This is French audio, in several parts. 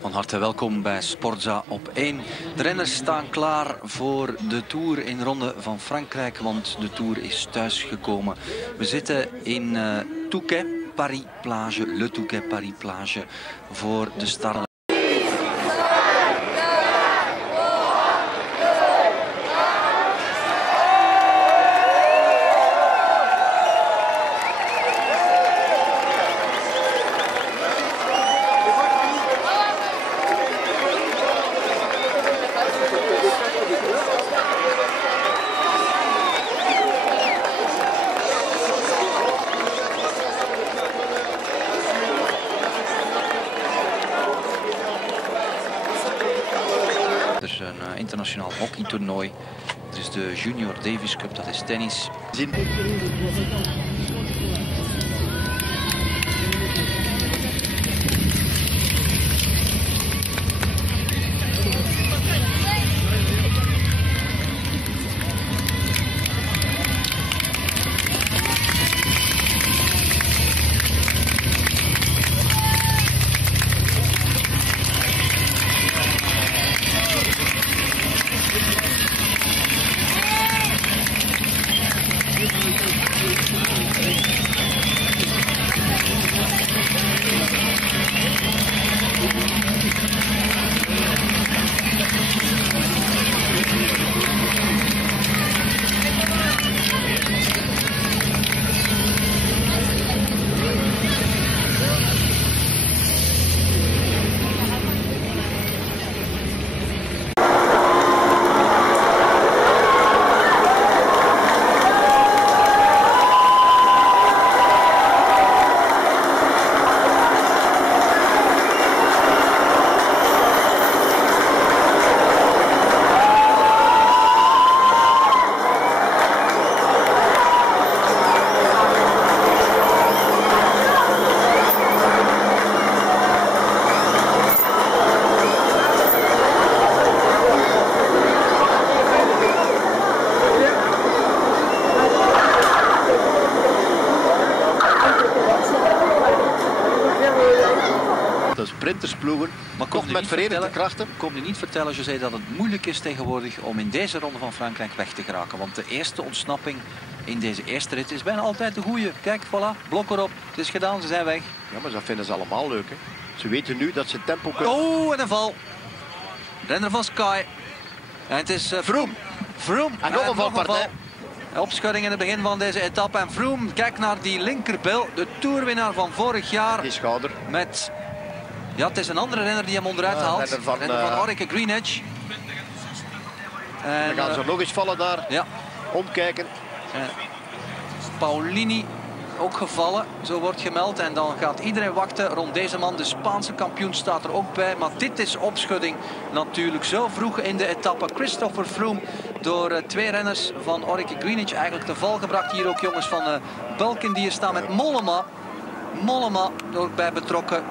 Van harte welkom bij Sportza op 1. De renners staan klaar voor de Tour in Ronde van Frankrijk, want de Tour is thuisgekomen. We zitten in Touquet, Paris-Plage, Le Touquet Paris-Plage, voor de start. Er is een internationaal hockeytoernooi. Er is de Junior Davis Cup, dat is tennis. Sprintersploegen, maar toch met verenigde krachten. Kom je niet vertellen, José, dat het moeilijk is tegenwoordig om in deze ronde van Frankrijk weg te geraken. Want de eerste ontsnapping in deze eerste rit is bijna altijd de goeie. Kijk, voilà, blok erop, het is gedaan, ze zijn weg. Ja, maar dat vinden ze allemaal leuk, hè. Ze weten nu dat ze tempo kunnen. Oh, en een val. Renner van Sky. En het is Froome. Froome. En nog een valpartij. Opschudding in het begin van deze etappe. En Froome, kijk naar die linkerbel. De toerwinnaar van vorig jaar. Die schouder. Met... Ja, het is een andere renner die hem onderuit haalt. Renner van Orica Greenedge. En dan gaan ze nog eens vallen daar. Ja. Omkijken. Paulini ook gevallen, zo wordt gemeld. En dan gaat iedereen wachten rond deze man. De Spaanse kampioen staat er ook bij. Maar dit is opschudding natuurlijk zo vroeg in de etappe. Christopher Froome door twee renners van Orica Greenedge eigenlijk te val gebracht. Hier ook jongens van Belkin die hier staan met Mollema. Mollema er ook bij betrokken.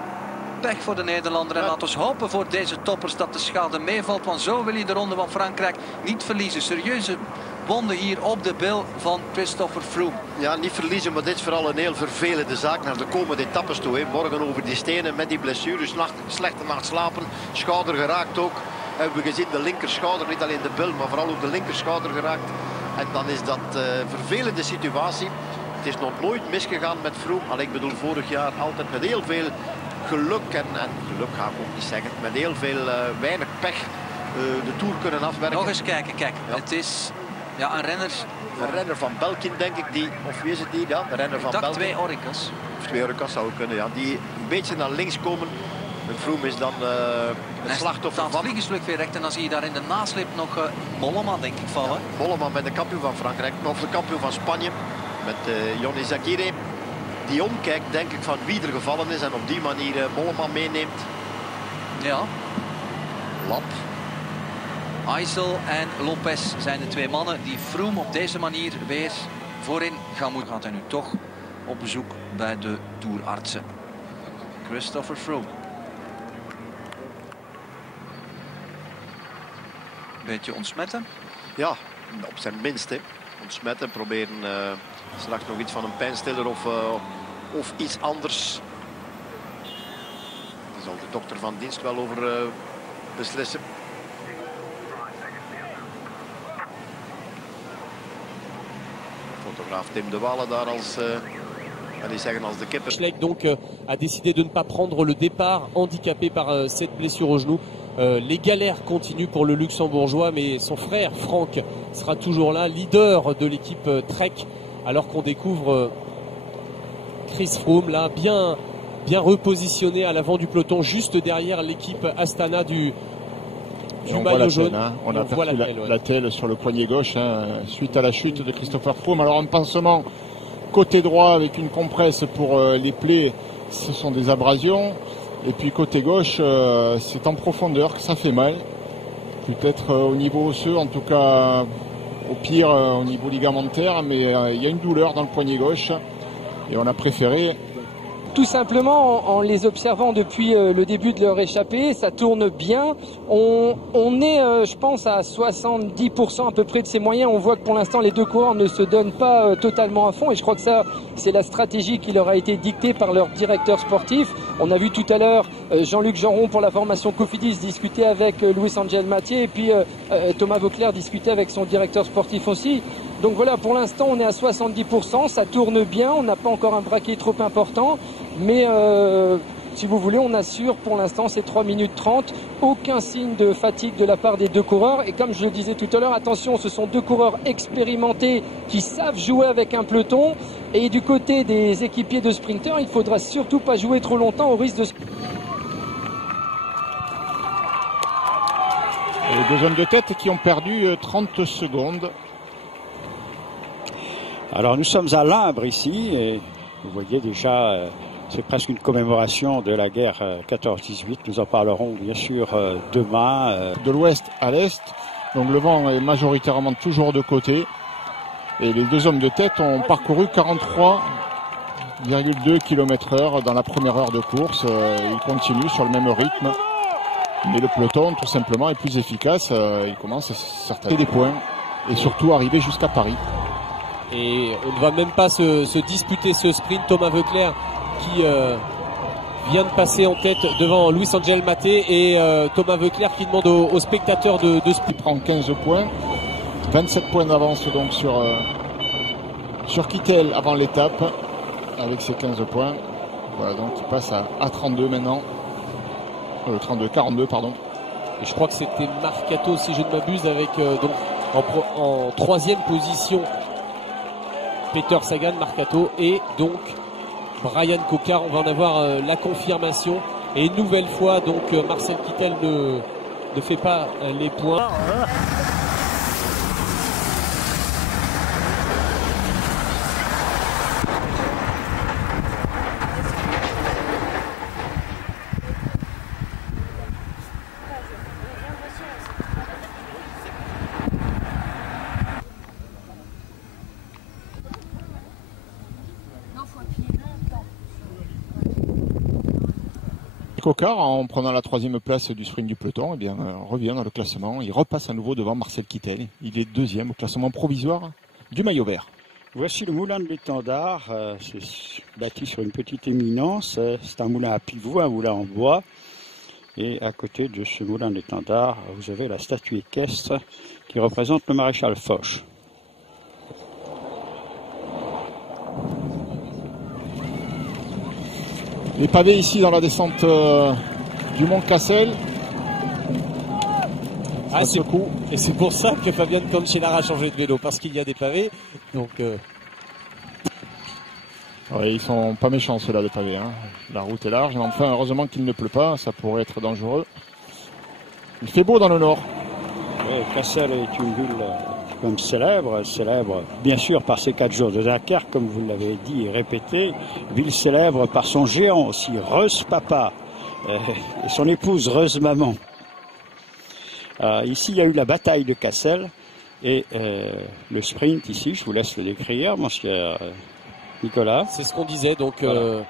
Pech voor de Nederlander. En laten we hopen voor deze toppers dat de schade meevalt. Want zo wil je de Ronde van Frankrijk niet verliezen. Serieuze wonden hier op de bil van Christopher Froome. Ja, niet verliezen, maar dit is vooral een heel vervelende zaak naar de komende etappes toe. Hè. Morgen over die stenen met die blessures. Slechte nacht slapen. Schouder geraakt ook. Hebben we gezien de linkerschouder. Niet alleen de bil, maar vooral ook de linkerschouder geraakt. En dan is dat een vervelende situatie. Het is nog nooit misgegaan met Froome. Al ik bedoel, vorig jaar altijd met heel veel geluk. En geluk ga ik ook niet zeggen. Met heel veel weinig pech de Tour kunnen afwerken. Nog eens kijken, kijk. Ja. Het is ja, een renner. Een renner van Belkin, denk ik. Die, of wie is het die dan? De renner van Belkin. Twee Oricas. Of twee Oricas zou kunnen, ja. Die een beetje naar links komen. En Froome is dan het slachtoffer van. Vliegensvlug weer recht en dan zie je daar in de nasleep nog Mollema, denk ik, vallen. Ja, Mollema met de kampioen van Frankrijk. Of de kampioen van Spanje. Met Johnny Zakire. Die omkijkt, denk ik, van wie er gevallen is. En op die manier Mollema meeneemt. Ja. Lap. Aysel en Lopez zijn de twee mannen die Froome op deze manier weer voorin gaan moeten. Gaat hij nu toch op bezoek bij de toerartsen. Christopher Froome. Beetje ontsmetten. Ja, op zijn minst. Hè. Ontsmetten, proberen straks nog iets van een pijnstiller of iets anders Daar zal de dokter van dienst wel over beslissen. Fotograaf Tim de Walle daar als, als de kipper. Schleck donc a décidé de ne pas prendre le départ, handicapé par cette blessure au genou. Les galères continuent pour le Luxembourgeois, mais son frère Franck sera toujours là, leader de l'équipe Trek, alors qu'on découvre Chris Froome là bien repositionné à l'avant du peloton, juste derrière l'équipe Astana du maillot jaune. On a perdu la telle sur le poignet gauche suite à la chute de Christopher Froome. Alors un pansement côté droit avec une compresse pour les plaies, ce sont des abrasions. Et puis côté gauche, c'est en profondeur que ça fait mal. Peut-être au niveau osseux, en tout cas au pire au niveau ligamentaire, mais il y a une douleur dans le poignet gauche. Et on a préféré... Tout simplement, en les observant depuis le début de leur échappée, ça tourne bien. On est, je pense, à 70% à peu près de ses moyens. On voit que pour l'instant, les deux coureurs ne se donnent pas totalement à fond. Et je crois que ça, c'est la stratégie qui leur a été dictée par leur directeur sportif. On a vu tout à l'heure Jean-Luc Jeanron pour la formation Cofidis discuter avec Luis Angel Mathieu. Et puis Thomas Vauclair discuter avec son directeur sportif aussi. Donc voilà, pour l'instant, on est à 70%, ça tourne bien, on n'a pas encore un braquet trop important, mais si vous voulez, on assure pour l'instant ces 3 minutes 30, aucun signe de fatigue de la part des deux coureurs. Et comme je le disais tout à l'heure, attention, ce sont deux coureurs expérimentés qui savent jouer avec un peloton. Et du côté des équipiers de sprinters, il ne faudra surtout pas jouer trop longtemps au risque de... Et les deux hommes de tête qui ont perdu 30 secondes. Alors nous sommes à Limbre ici et vous voyez déjà c'est presque une commémoration de la guerre 14-18. Nous en parlerons bien sûr demain. De l'ouest à l'est, donc le vent est majoritairement toujours de côté. Et les deux hommes de tête ont parcouru 43,2 km/h dans la première heure de course. Ils continuent sur le même rythme. Mais le peloton tout simplement est plus efficace. Il commence à certains des points et surtout arriver jusqu'à Paris. Et on ne va même pas se disputer ce sprint. Thomas Vauclair qui vient de passer en tête devant Luis Angel Mathieu et Thomas Vauclair qui demande aux spectateurs de sprint. Il prend 15 points, 27 points d'avance donc sur Kittel avant l'étape avec ses 15 points. Voilà, donc il passe à 32 maintenant. 42 pardon. Et je crois que c'était Marcato si je ne m'abuse avec donc en troisième position. Peter Sagan, Marcato et donc Brian Cocard. On va en avoir la confirmation. Et une nouvelle fois, donc Marcel Kittel ne fait pas les points. Cocard, en prenant la troisième place du sprint du peloton, eh bien, revient dans le classement. Il repasse à nouveau devant Marcel Kittel. Il est deuxième au classement provisoire du maillot vert. Voici le moulin de l'Étendard. C'est bâti sur une petite éminence. C'est un moulin à pivot, un moulin en bois. Et à côté de ce moulin de l'Étendard, vous avez la statue équestre qui représente le maréchal Foch. Les pavés ici dans la descente du Mont Cassel. Ah, c'est cool. Et c'est pour ça que Fabian Cancellara a changé de vélo, parce qu'il y a des pavés. Donc, ouais, ils sont pas méchants ceux-là, les pavés. Hein. La route est large, mais enfin, heureusement qu'il ne pleut pas, ça pourrait être dangereux. Il fait beau dans le nord. Oui, Cassel est une ville comme célèbre bien sûr par ses 4 jours de Dakar, comme vous l'avez dit et répété, ville célèbre par son géant aussi, Reus Papa, et son épouse Reus Maman. Ici, il y a eu la bataille de Cassel, et le sprint ici, je vous laisse le décrire, monsieur Nicolas. C'est ce qu'on disait, donc voilà.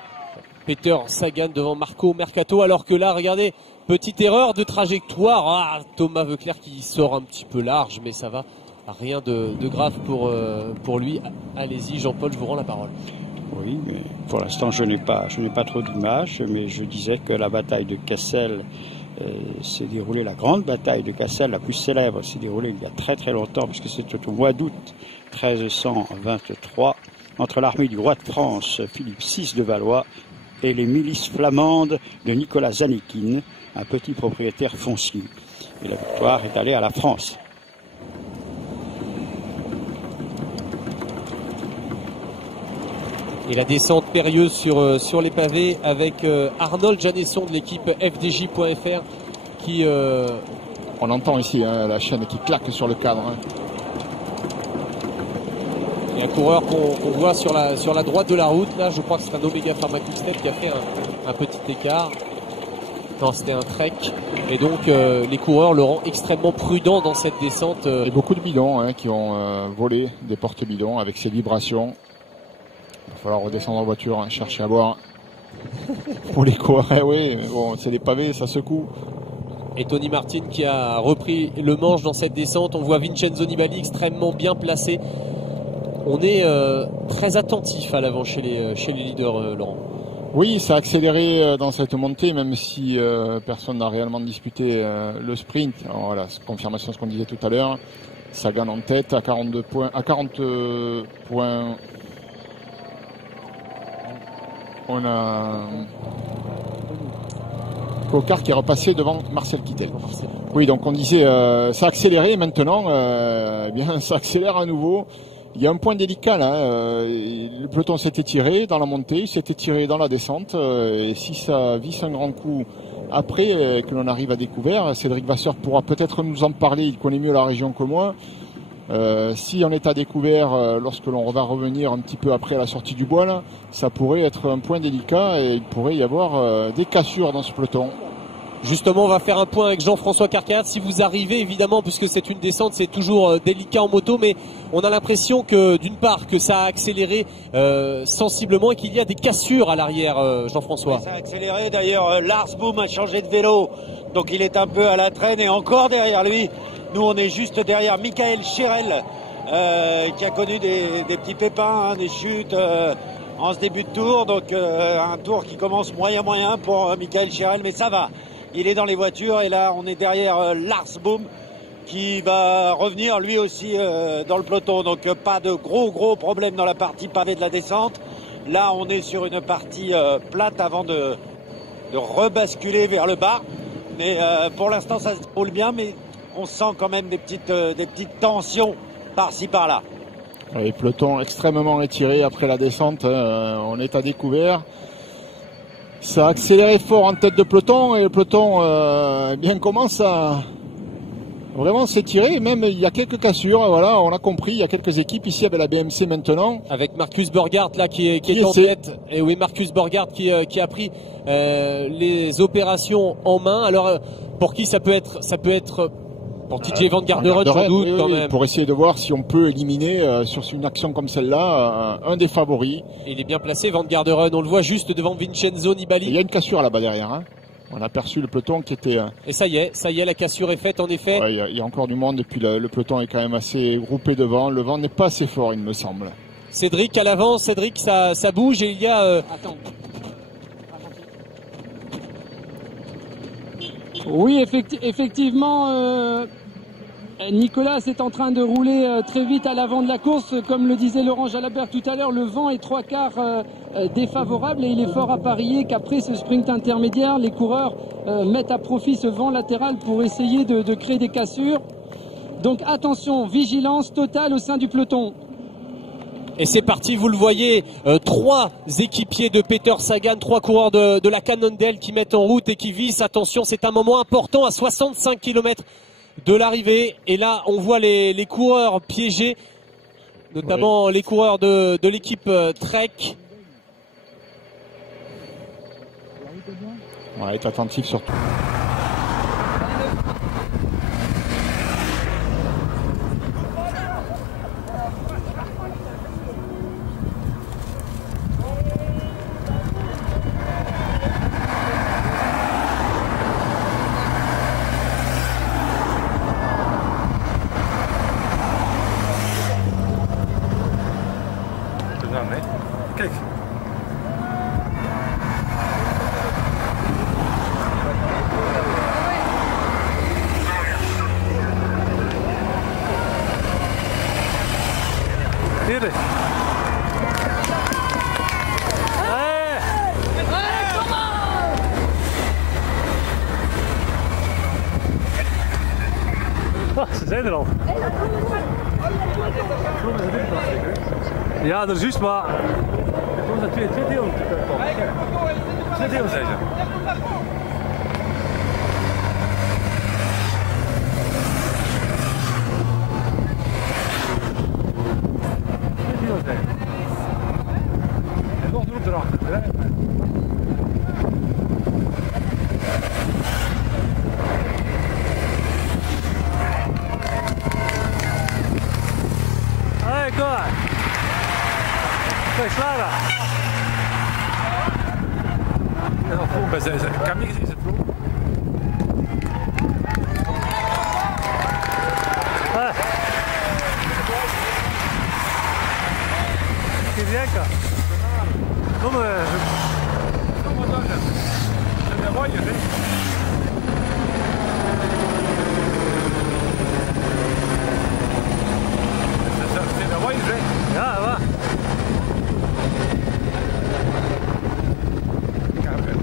Peter Sagan devant Marco Mercato, alors que là, regardez, petite erreur de trajectoire, ah, Thomas Vauclair qui sort un petit peu large, mais ça va. Rien de grave pour lui. Allez-y, Jean-Paul, je vous rends la parole. Oui, mais pour l'instant, je n'ai pas trop d'images, mais je disais que la bataille de Cassel s'est déroulée, la grande bataille de Cassel, la plus célèbre, s'est déroulée il y a très très longtemps, puisque c'était au mois d'août 1323, entre l'armée du roi de France, Philippe VI de Valois, et les milices flamandes de Nicolas Zanekin, un petit propriétaire foncier. Et la victoire est allée à la France. Et la descente périlleuse sur les pavés avec Arnold Janesson de l'équipe FDJ.fr qui... On entend ici hein, la chaîne qui claque sur le cadre. Hein. Il y a un coureur qu'on voit sur la droite de la route. Là, je crois que c'est un Omega Pharma Quick-Step qui a fait un petit écart. Non, c'était un trek. Et donc, les coureurs le rendent extrêmement prudent dans cette descente. Et beaucoup de bidons hein, qui ont volé des porte-bidons avec ces vibrations. Il va falloir redescendre en voiture, hein, chercher à boire. Pour les coureurs, oui, mais bon, c'est des pavés, ça secoue. Et Tony Martin qui a repris le manche dans cette descente. On voit Vincenzo Nibali extrêmement bien placé. On est très attentif à l'avant chez les leaders, Laurent. Oui, ça a accéléré dans cette montée, même si personne n'a réellement disputé le sprint. Alors voilà, confirmation de ce qu'on disait tout à l'heure. Sagan en tête à 42 points, à 40 points. On a Cocard qui est repassé devant Marcel Kittel. Oui, donc on disait ça a accéléré maintenant, eh bien ça accélère à nouveau. Il y a un point délicat là, le peloton s'est étiré dans la montée, s'est étiré dans la descente, et si ça visse un grand coup après que l'on arrive à découvert, Cédric Vasseur pourra peut-être nous en parler, il connaît mieux la région que moi. Si on est à découvert lorsque l'on va revenir un petit peu après la sortie du bois, là, ça pourrait être un point délicat et il pourrait y avoir des cassures dans ce peloton. Justement, on va faire un point avec Jean-François Carcarat. Si vous arrivez, évidemment, puisque c'est une descente, c'est toujours délicat en moto, mais on a l'impression que, d'une part, que ça a accéléré sensiblement et qu'il y a des cassures à l'arrière, Jean-François. Ça a accéléré, d'ailleurs, Lars Boom a changé de vélo, donc il est un peu à la traîne et encore derrière lui. Nous, on est juste derrière Michael Cherel, qui a connu des petits pépins, hein, des chutes en ce début de tour, donc un tour qui commence moyen pour Michael Cherel, mais ça va. Il est dans les voitures et là on est derrière Lars Boom qui va revenir lui aussi dans le peloton. Donc pas de gros problèmes dans la partie pavée de la descente. Là on est sur une partie plate avant de rebasculer vers le bas. Mais pour l'instant ça se roule bien, mais on sent quand même des petites tensions par-ci par-là. Oui, peloton extrêmement étiré après la descente, on est à découvert. Ça a accéléré fort en tête de peloton et le peloton bien commence à vraiment s'étirer. Même il y a quelques cassures, voilà, on a compris, il y a quelques équipes ici avec la BMC maintenant. Avec Marcus Borgard là qui est en tête. Et oui, Marcus Borgard qui a pris les opérations en main. Alors pour qui ça peut être pour TJ Van Garderen sans doute oui, quand même. Pour essayer de voir si on peut éliminer sur une action comme celle-là un des favoris. Il est bien placé Van Garderen, on le voit juste devant Vincenzo Nibali. Il y a une cassure là-bas derrière. Hein. On a aperçu le peloton qui était... Et ça y est, la cassure est faite en effet. Ouais, il y a encore du monde et puis le peloton est quand même assez groupé devant. Le vent n'est pas assez fort, il me semble. Cédric à l'avant, Cédric ça bouge et il y a... Attends. Oui, effectivement, Nicolas est en train de rouler très vite à l'avant de la course. Comme le disait Laurent Jalabert tout à l'heure, le vent est 3/4 défavorable et il est fort à parier qu'après ce sprint intermédiaire, les coureurs mettent à profit ce vent latéral pour essayer de créer des cassures. Donc attention, vigilance totale au sein du peloton. Et c'est parti, vous le voyez, 3 équipiers de Peter Sagan, 3 coureurs de la Cannondale qui mettent en route et qui visent. Attention, c'est un moment important à 65 km de l'arrivée. Et là, on voit les coureurs piégés, notamment les coureurs de l'équipe Trek. Ouais, être attentif surtout. Kijk. midden. Ze zijn er al. Ja, dat is juist, maar... Er zijn twee delen. Twee delen zijn ze. Twee delen zijn. En nog een erachter. Hey, go on. Hey, Slara. Ja, vol bij zij. Ik heb niet gezien, ze vroeg. Kirienka. Kom maar. Kom maar daar. Zijn we mooi, hè? Ja, waar?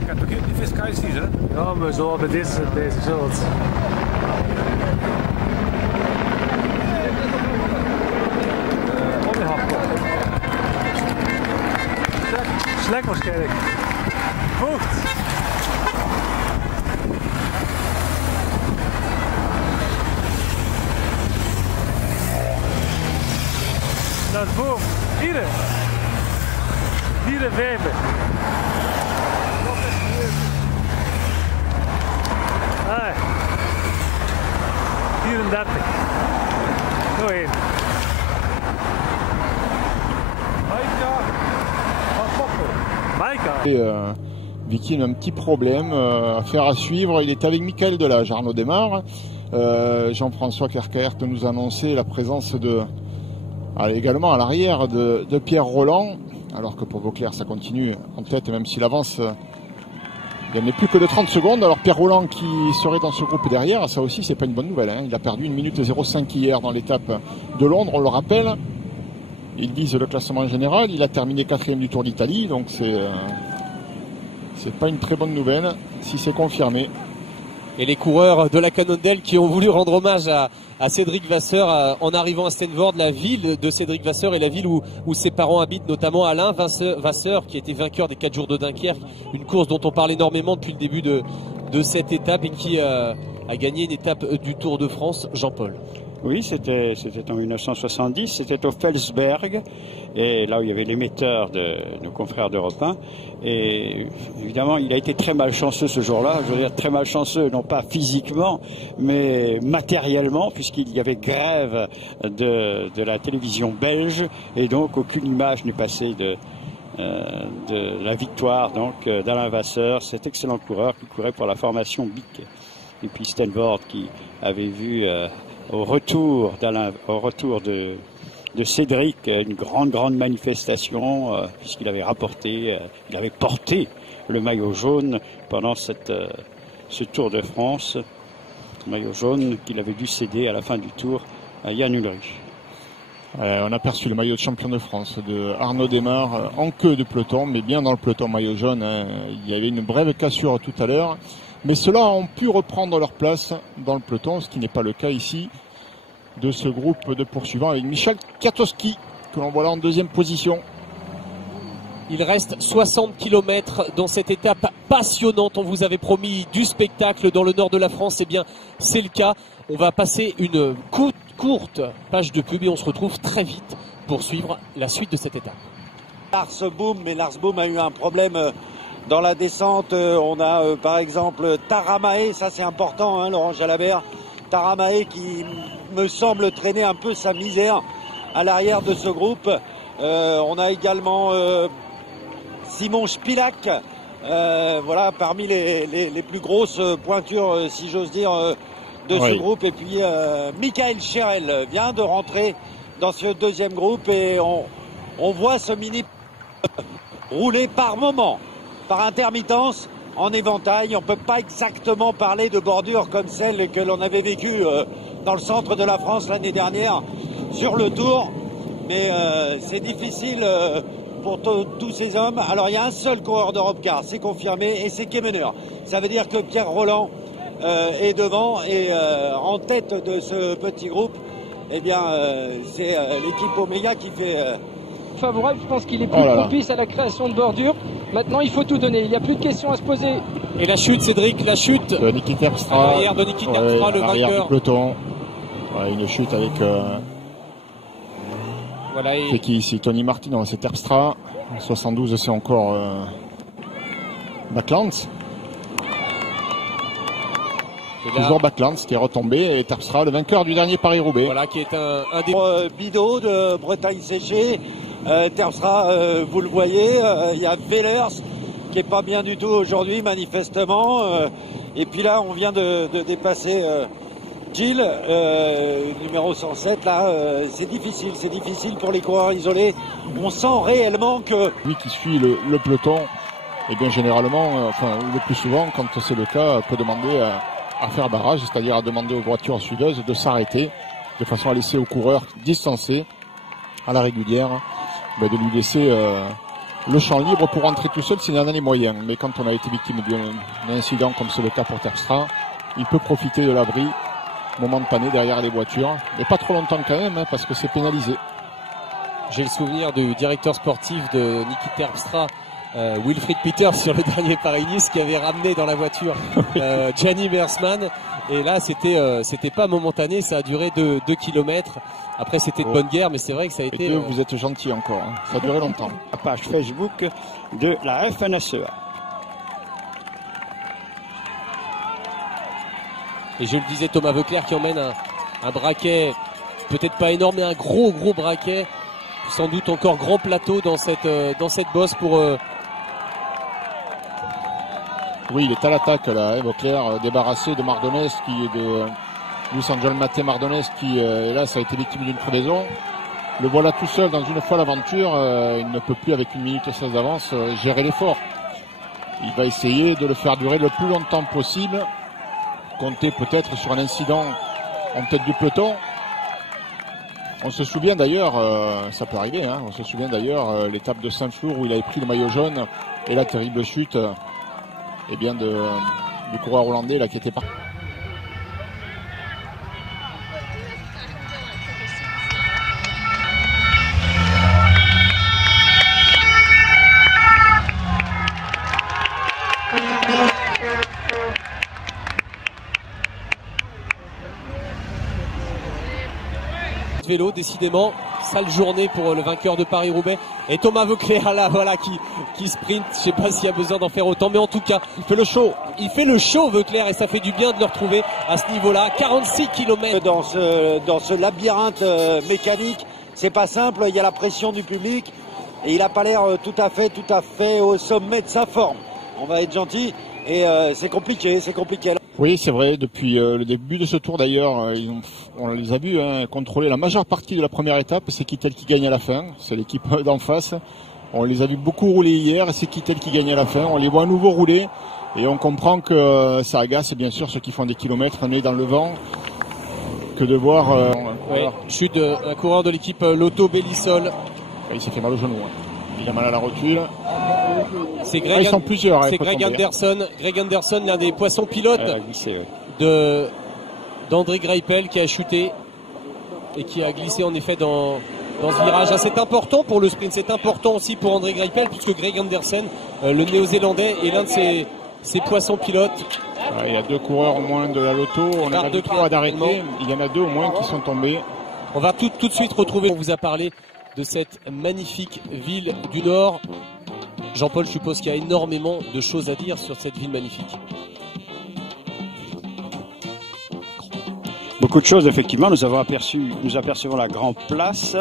Ik heb toch niet vis zien, hè? Ja, maar zo bij deze zult. Slek waarschijnlijk. Vocht. Dat is boom. Hier. Hier 5. Ah. 34. Nog één. Maïka. Vicky a un petit problème, affaire à suivre. Il est avec Michael Delage, Arnaud démarre. Jean-François Kerker peut nous annoncer la présence de... également à l'arrière de Pierre Rolland, alors que pour Vauclair ça continue en tête, même s'il avance, il n'y en a plus que de 30 secondes. Alors Pierre Rolland qui serait dans ce groupe derrière, ça aussi c'est pas une bonne nouvelle, hein. Il a perdu 1 minute 05 hier dans l'étape de Londres, on le rappelle. Ils disent le classement général, il a terminé 4e du Tour d'Italie, donc c'est pas une très bonne nouvelle si c'est confirmé. Et les coureurs de la Cannondale qui ont voulu rendre hommage à Cédric Vasseur en arrivant à Steenvoorde, la ville de Cédric Vasseur et la ville où ses parents habitent, notamment Alain Vasseur qui était vainqueur des 4 jours de Dunkerque, une course dont on parle énormément depuis le début de cette étape et qui a gagné une étape du Tour de France. Jean-Paul. Oui, c'était en 1970, c'était au Felsberg, et là où il y avait l'émetteur de nos confrères d'Europe 1. Et évidemment, il a été très malchanceux ce jour-là, je veux dire très malchanceux, non pas physiquement, mais matériellement, puisqu'il y avait grève de la télévision belge, et donc aucune image n'est passée de la victoire d'Alain Vasseur, cet excellent coureur qui courait pour la formation BIC. Et puis Steenvoorde qui avait vu... au retour de Cédric, une grande manifestation, puisqu'il avait il avait porté le maillot jaune pendant ce Tour de France, maillot jaune qu'il avait dû céder à la fin du Tour à Jan Ullrich. On a aperçu le maillot de champion de France de Arnaud Démarre en queue de peloton, mais bien dans le peloton maillot jaune, hein. Il y avait une brève cassure tout à l'heure. Mais ceux-là ont pu reprendre leur place dans le peloton, ce qui n'est pas le cas ici de ce groupe de poursuivants avec Michel Kwiatkowski, que l'on voit là en 2e position. Il reste 60 km dans cette étape passionnante. On vous avait promis du spectacle dans le nord de la France. Eh bien, c'est le cas. On va passer une courte page de pub et on se retrouve très vite pour suivre la suite de cette étape. Lars Boom, mais Lars Boom a eu un problème dans la descente. On a par exemple Taramae, ça c'est important, hein, Laurent Jalabert. Taramae qui me semble traîner un peu sa misère à l'arrière de ce groupe. On a également Simon Spilak, voilà, parmi les plus grosses pointures, si j'ose dire, de ce groupe. Et puis Michael Scherel vient de rentrer dans ce 2e groupe et on voit ce mini rouler par moment, par intermittence, en éventail. On ne peut pas exactement parler de bordure comme celle que l'on avait vécue dans le centre de la France l'année dernière sur le Tour. mais c'est difficile pour tous ces hommes. Alors il y a un seul coureur d'Europe-Car, c'est confirmé, et c'est Kemener. Ça veut dire que Pierre Rolland est devant et en tête de ce petit groupe. Eh bien, c'est l'équipe Omega qui fait... favorable, je pense qu'il est plus propice à la création de bordures. Maintenant, il faut tout donner. Il n'y a plus de questions à se poser. Et la chute, Cédric, la chute de Niki Terpstra. L'arrière de Niki Terpstra, le vainqueur. Du peloton. Ouais, une chute avec voilà, c'est qui ici? Tony Martin, non, c'est Terpstra. 72, c'est encore Backlands. Toujours Backlands qui est retombé, et Terpstra, le vainqueur du dernier Paris-Roubaix. Voilà, qui est un des... Bidot de Bretagne séchée. Terpstra, vous le voyez, il y a Vellers qui est pas bien du tout aujourd'hui, manifestement. Et puis là, on vient de dépasser Gilles, numéro 107. Là, c'est difficile pour les coureurs isolés. On sent réellement que... Lui qui suit le peloton, et bien généralement, enfin le plus souvent, quand c'est le cas, peut demander à faire barrage, c'est-à-dire à demander aux voitures sudeuses de s'arrêter, de façon à laisser aux coureurs distancés à la régulière, de lui laisser le champ libre pour rentrer tout seul s'il y en a les moyens. Mais quand on a été victime d'un incident comme c'est le cas pour Terpstra, il peut profiter de l'abri momentané derrière les voitures, mais pas trop longtemps quand même, parce que c'est pénalisé. J'ai le souvenir du directeur sportif de Niki Terpstra, Wilfried Peters, sur le dernier Paris-Nice, qui avait ramené dans la voiture Gianni Mersman, et là c'était pas momentané, ça a duré 2 kilomètres. Après c'était de bonne guerre, mais c'est vrai que ça a été... Vous êtes gentil encore, hein. Ça a duré longtemps. La page Facebook de la FNSEA. Et je le disais, Thomas Voeckler qui emmène un braquet, peut-être pas énorme, mais un gros braquet, sans doute encore grand plateau dans cette bosse pour... Oui, il est à l'attaque là, Voeckler, débarrassé de Mardones, de Luis Angel Maté Mardones, qui là, ça a été victime d'une crevaison. Le voilà tout seul dans une folle aventure, il ne peut plus avec 1 minute 16 d'avance gérer l'effort. Il va essayer de le faire durer le plus longtemps possible, compter peut-être sur un incident en tête du peloton. On se souvient d'ailleurs, ça peut arriver, hein, on se souvient d'ailleurs l'étape de Saint-Flour où il avait pris le maillot jaune et la terrible chute eh bien du coureur hollandais là qui était parti. Vélo, décidément, sale journée pour le vainqueur de Paris-Roubaix. Et Thomas Voeckler là, voilà, qui sprint. Je sais pas s'il y a besoin d'en faire autant, mais en tout cas, il fait le show. Il fait le show, Voeckler, et ça fait du bien de le retrouver à ce niveau-là. 46 km. Dans ce labyrinthe mécanique, c'est pas simple. Il y a la pression du public et il a pas l'air tout à fait au sommet de sa forme. On va être gentil et c'est compliqué. Oui, c'est vrai, depuis le début de ce tour d'ailleurs, on les a vus contrôler la majeure partie de la première étape, c'est Kittel qui gagne à la fin, c'est l'équipe d'en face. On les a vus beaucoup rouler hier, c'est Kittel qui gagne à la fin, on les voit à nouveau rouler, et on comprend que ça agace bien sûr ceux qui font des kilomètres nez dans le vent, que de voir... chute d'un coureur de l'équipe Lotto Bellisol. Il s'est fait mal au genou, il a mal à la rotule. C'est Greg, ils sont plusieurs. C'est Greg Anderson. Greg Anderson, l'un des poissons pilotes d'André Greipel, qui a chuté et qui a glissé en effet dans ce virage. C'est important pour le sprint, c'est important aussi pour André Greipel, puisque Greg Anderson, le néo-zélandais, est l'un de ses poissons pilotes. Il y a 2 coureurs au moins de la Lotto. On a 2 coureurs d'arrêter. Il y en a 2 au moins qui sont tombés. On va tout de suite retrouver. On vous a parlé de cette magnifique ville du Nord. Jean-Paul, je suppose qu'il y a énormément de choses à dire sur cette ville magnifique. Beaucoup de choses, effectivement. Nous apercevons la Grande Place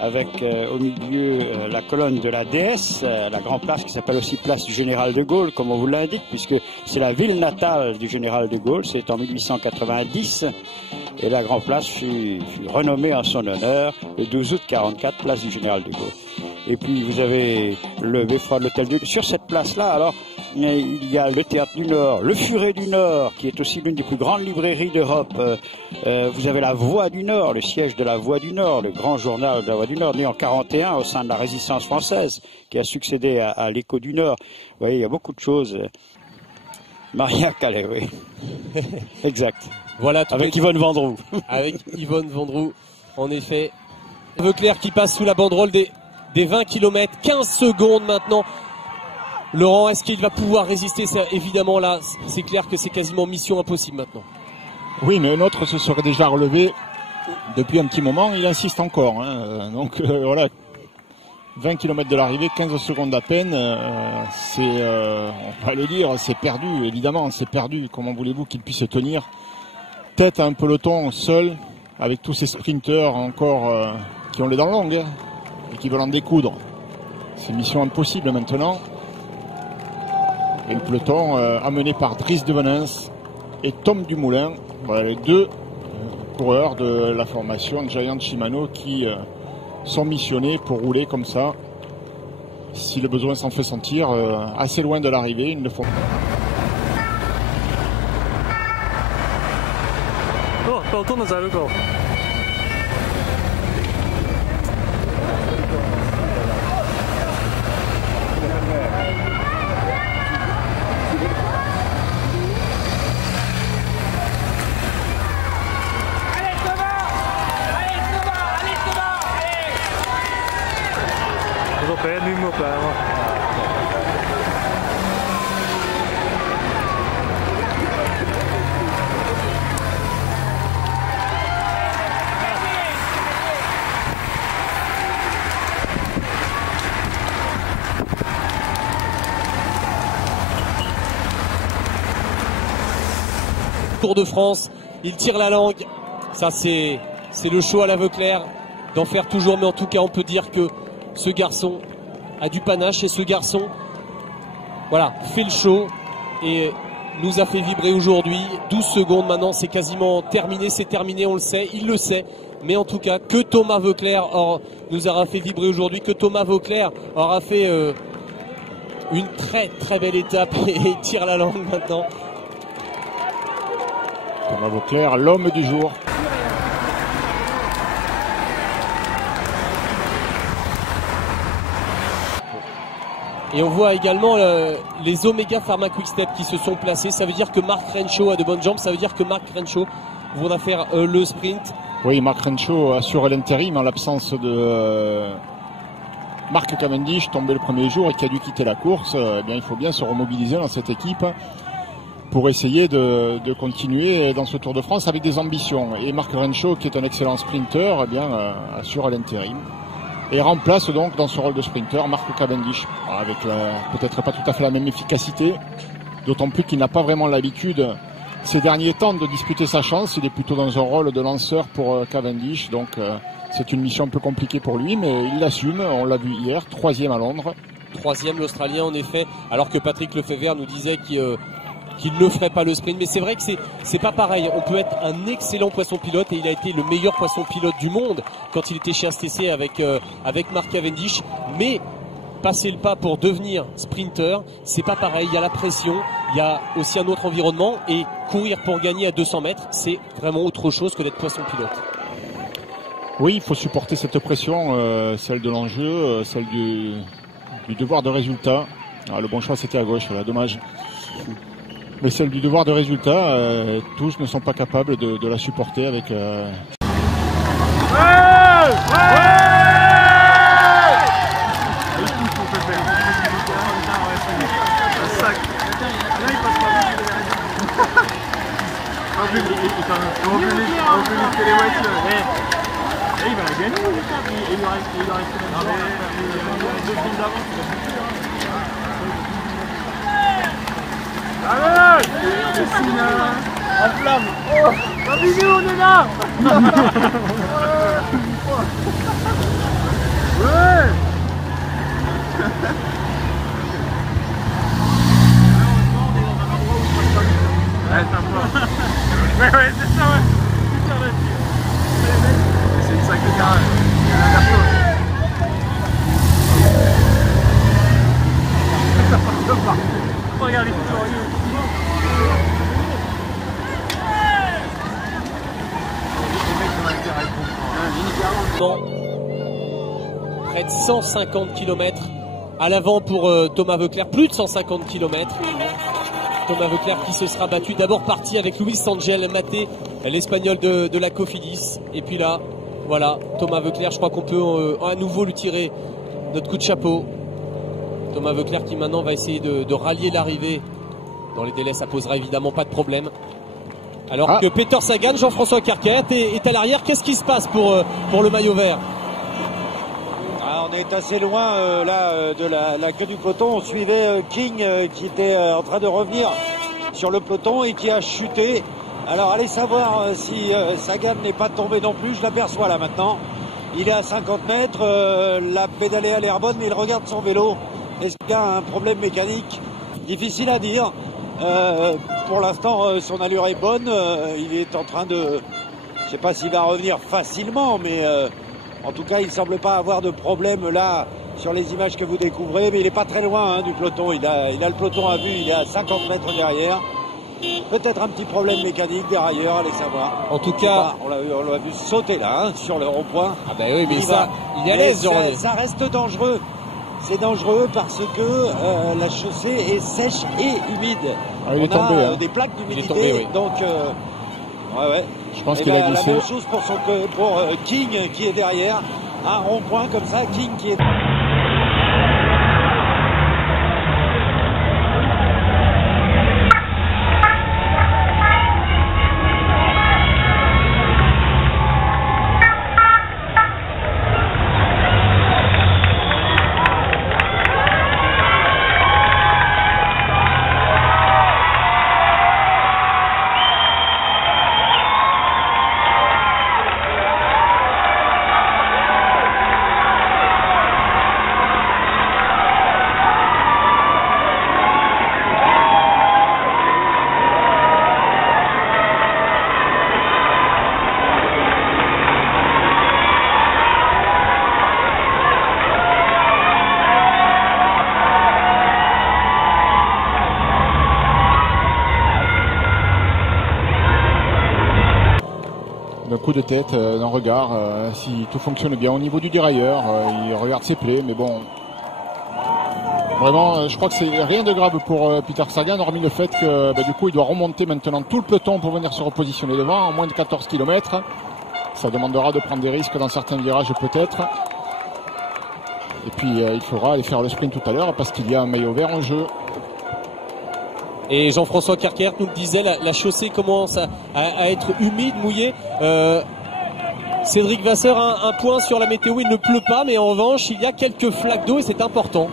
avec au milieu la colonne de la déesse, la Grande Place qui s'appelle aussi Place du Général de Gaulle, comme on vous l'indique, puisque c'est la ville natale du Général de Gaulle. C'est en 1890 et la Grande Place fut renommée en son honneur le 12 août 44, Place du Général de Gaulle. Et puis vous avez le beffroi de l'Hôtel Dieu. Sur cette place-là, alors, il y a le Théâtre du Nord, le Furet du Nord, qui est aussi l'une des plus grandes librairies d'Europe. Vous avez la Voix du Nord, le siège de la Voix du Nord, le grand journal de la Voix du Nord, né en 41 au sein de la Résistance française, qui a succédé à l'Écho du Nord. Vous voyez, il y a beaucoup de choses. Maria Calais, oui. Exact. Voilà, avec Yvonne Vendroux. Avec Yvonne Vendroux, en effet. Veuclair qui passe sous la banderole des 20 km, 15 secondes maintenant. Laurent, est-ce qu'il va pouvoir résister? Évidemment, là, c'est clair que c'est quasiment mission impossible maintenant. Oui, mais un autre se serait déjà relevé depuis un petit moment. Il insiste encore. Hein. Donc voilà, 20 km de l'arrivée, 15 secondes à peine. On va le dire, c'est perdu. Évidemment, c'est perdu. Comment voulez-vous qu'il puisse tenir tête à un peloton seul, avec tous ces sprinteurs encore qui ont les dents longues et qui veulent en découdre? C'est mission impossible maintenant. Et le peloton amené par Dries de Venens et Tom Dumoulin, voilà les deux coureurs de la formation Giant Shimano qui sont missionnés pour rouler comme ça. Si le besoin s'en fait sentir, assez loin de l'arrivée, ils ne font pas. Tour de France, il tire la langue. Ça, c'est le show à la Veuclair d'en faire toujours. Mais en tout cas, on peut dire que ce garçon a du panache et ce garçon, voilà, fait le show et nous a fait vibrer aujourd'hui. 12 secondes maintenant, c'est quasiment terminé. C'est terminé, on le sait, il le sait. Mais en tout cas, que Thomas Veuclair nous aura fait vibrer aujourd'hui, que Thomas Veuclair aura fait une très belle étape et il tire la langue maintenant. Thomas Veuclair, l'homme du jour. Et on voit également les Omega Pharma Quick-Step qui se sont placés. Ça veut dire que Mark Renshaw a de bonnes jambes. Ça veut dire que Mark Renshaw voudra faire le sprint. Oui, Mark Renshaw assure l'intérim en l'absence de Mark Cavendish, tombé le premier jour et qui a dû quitter la course. Eh bien, il faut bien se remobiliser dans cette équipe pour essayer de continuer dans ce Tour de France avec des ambitions. Et Mark Renshaw, qui est un excellent sprinter, eh bien, assure l'intérim. Et remplace donc dans ce rôle de sprinter Mark Cavendish, avec peut-être pas tout à fait la même efficacité, d'autant plus qu'il n'a pas vraiment l'habitude ces derniers temps de disputer sa chance. Il est plutôt dans un rôle de lanceur pour Cavendish, donc c'est une mission un peu compliquée pour lui, mais il l'assume. On l'a vu hier, 3e à Londres. 3e l'Australien en effet, alors que Patrick Lefebvre nous disait qu'il ne ferait pas le sprint, mais c'est vrai que c'est pas pareil. On peut être un excellent poisson pilote et il a été le meilleur poisson pilote du monde quand il était chez STC avec Mark Cavendish, mais passer le pas pour devenir sprinter, c'est pas pareil. Il y a la pression, il y a aussi un autre environnement et courir pour gagner à 200 mètres, c'est vraiment autre chose que d'être poisson pilote. Oui, il faut supporter cette pression, celle de l'enjeu, celle du devoir de résultat. Ah, le bon choix c'était à gauche, là, dommage. Mais celle du devoir de résultat, tous ne sont pas capables de la supporter avec... Il va la gagner, il lui reste deux films d'avance. Allez, Christine, en flamme. Oh, bisous, on est là. Ouais. Ouais, c'est ça, ouais. C'est une sacrée carrière. Regarde. 150 km à l'avant pour Thomas Voeckler, plus de 150 km. Thomas Voeckler qui se sera battu d'abord parti avec Luis Angel Maté, l'Espagnol de la Cofidis. Et puis là, voilà, Thomas Voeckler, je crois qu'on peut à nouveau lui tirer notre coup de chapeau. Thomas Voeckler qui maintenant va essayer de rallier l'arrivée. Dans les délais, ça posera évidemment pas de problème. Alors que Peter Sagan, Jean-François Carquet est à l'arrière. Qu'est-ce qui se passe pour le maillot vert? On est assez loin de la queue du peloton. On suivait King qui était en train de revenir sur le peloton et qui a chuté. Alors allez savoir si Sagan n'est pas tombé non plus. Je l'aperçois là maintenant. Il est à 50 mètres. La pédalée a l'air bonne, mais il regarde son vélo. Est-ce qu'il y a un problème mécanique? Difficile à dire. Pour l'instant, son allure est bonne. Il est en train de... Je ne sais pas s'il va revenir facilement, mais en tout cas, il ne semble pas avoir de problème là sur les images que vous découvrez. Mais il n'est pas très loin du peloton. Il a le peloton à vue. Il est à 50 mètres derrière. Peut-être un petit problème mécanique derrière, allez savoir. En tout cas, on l'a vu sauter là, sur le rond-point. Ah ben oui, mais il est à l'aise. Ça reste dangereux. C'est dangereux parce que la chaussée est sèche et humide. Il est tombé, des plaques d'humidité, oui. Donc ouais. Je pense qu'il a glissé. La même chose pour King qui est derrière. Un rond-point comme ça, King qui est... De tête, d'un regard, si tout fonctionne bien au niveau du dérailleur, il regarde ses plaies, mais bon, vraiment, je crois que c'est rien de grave pour Peter Sagan, hormis le fait que du coup il doit remonter maintenant tout le peloton pour venir se repositionner devant, en moins de 14 km. Ça demandera de prendre des risques dans certains virages peut-être. Et puis il faudra aller faire le sprint tout à l'heure parce qu'il y a un maillot vert en jeu. Et Jean-François Carquer nous le disait, la chaussée commence à être humide, mouillée. Cédric Vasseur a un point sur la météo, il ne pleut pas, mais en revanche, il y a quelques flaques d'eau et c'est important.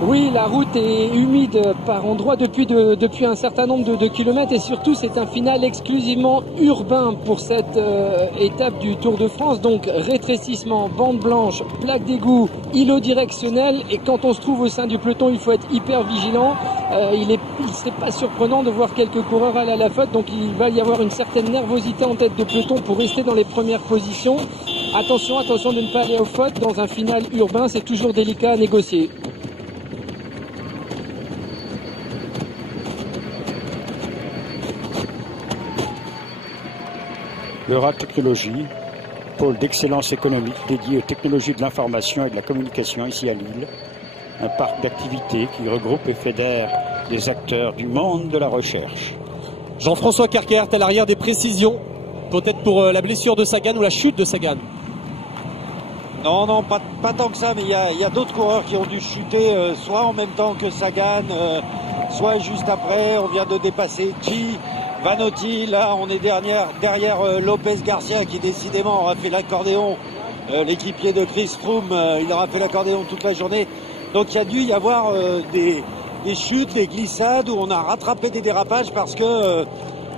Oui, la route est humide par endroits depuis un certain nombre de kilomètres et surtout c'est un final exclusivement urbain pour cette étape du Tour de France. Donc rétrécissement, bande blanche, plaque d'égout, îlot directionnel et quand on se trouve au sein du peloton il faut être hyper vigilant. Il serait pas surprenant de voir quelques coureurs aller à la faute, donc il va y avoir une certaine nervosité en tête de peloton pour rester dans les premières positions. Attention de ne pas aller aux fautes dans un final urbain, c'est toujours délicat à négocier. L'Eura Technologie, pôle d'excellence économique dédié aux technologies de l'information et de la communication ici à Lille. Un parc d'activités qui regroupe et fédère des acteurs du monde de la recherche. Jean-François Carquer à l'arrière, des précisions, peut-être pour la blessure de Sagan ou la chute de Sagan. Non, pas tant que ça, mais il y a d'autres coureurs qui ont dû chuter, soit en même temps que Sagan, soit juste après. On vient de dépasser Vanotti, là on est derrière Lopez Garcia qui décidément aura fait l'accordéon, l'équipier de Chris Froome, il aura fait l'accordéon toute la journée. Donc il y a dû y avoir des chutes, des glissades où on a rattrapé des dérapages parce que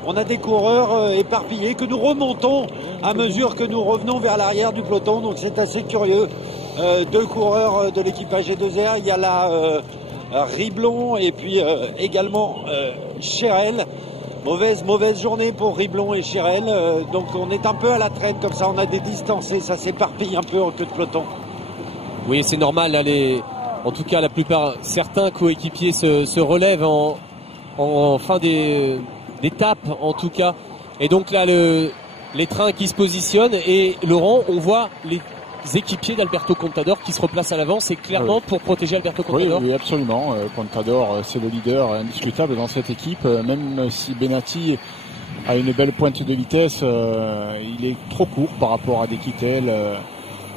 on a des coureurs éparpillés que nous remontons à mesure que nous revenons vers l'arrière du peloton. Donc c'est assez curieux. Deux coureurs de l'équipage G2R, il y a là Riblon et puis également Cherel. Mauvaise journée pour Riblon et Cherel. Donc on est un peu à la traîne comme ça, on a des distancés, ça s'éparpille un peu en queue de peloton. Oui, c'est normal, là, en tout cas la plupart, certains coéquipiers se relèvent en fin d'étape en tout cas. Et donc là les trains qui se positionnent et Laurent, on voit équipiers d'Alberto Contador qui se replacent à l'avant. C'est clairement pour protéger Alberto Contador. Oui, absolument. Contador, c'est le leader indiscutable dans cette équipe. Même si Benatti a une belle pointe de vitesse, il est trop court par rapport à De Kittel,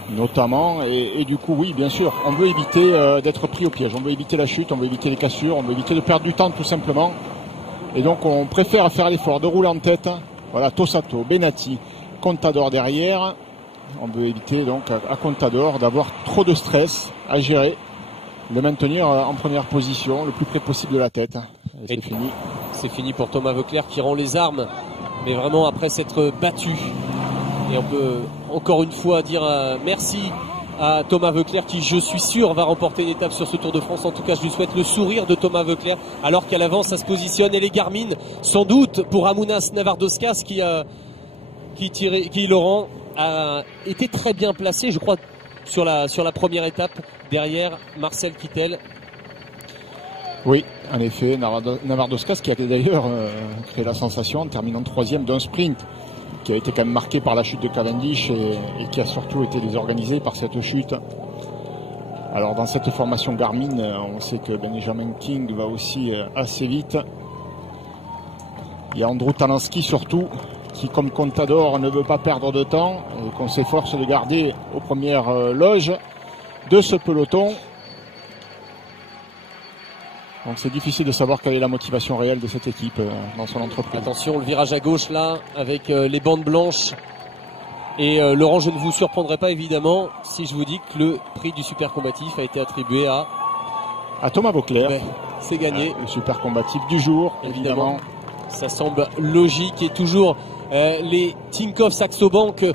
notamment. Et du coup, oui, bien sûr, on veut éviter d'être pris au piège. On veut éviter la chute, on veut éviter les cassures, on veut éviter de perdre du temps tout simplement. Et donc, on préfère faire l'effort de rouler en tête. Voilà, Tossato, Benatti, Contador derrière. On veut éviter donc à Contador d'avoir trop de stress à gérer, le maintenir en première position le plus près possible de la tête. Et c'est fini. C'est fini pour Thomas Voeckler qui rend les armes, mais vraiment après s'être battu. Et on peut encore une fois dire merci à Thomas Voeckler qui, je suis sûr, va remporter une étape sur ce Tour de France. En tout cas, je lui souhaite le sourire de Thomas Voeckler alors qu'à l'avant ça se positionne. Et les Garmin, sans doute pour Ramounas Navardoskas qui Laurent a été très bien placé, je crois, sur la première étape derrière Marcel Kittel. Oui, en effet, Navardoskas qui a d'ailleurs créé la sensation en terminant 3e d'un sprint qui a été quand même marqué par la chute de Cavendish et qui a surtout été désorganisé par cette chute. Alors dans cette formation Garmin, on sait que Benjamin King va aussi assez vite. Il y a Andrew Talansky surtout, qui comme Contador ne veut pas perdre de temps et qu'on s'efforce de garder aux premières loges de ce peloton. Donc c'est difficile de savoir quelle est la motivation réelle de cette équipe dans son entreprise. Attention, le virage à gauche là, avec les bandes blanches. Et Laurent, je ne vous surprendrai pas évidemment si je vous dis que le prix du super combatif a été attribué à Thomas Voeckler. C'est gagné. Le super combatif du jour, évidemment. Ça semble logique et toujours les Tinkoff Saxo Bank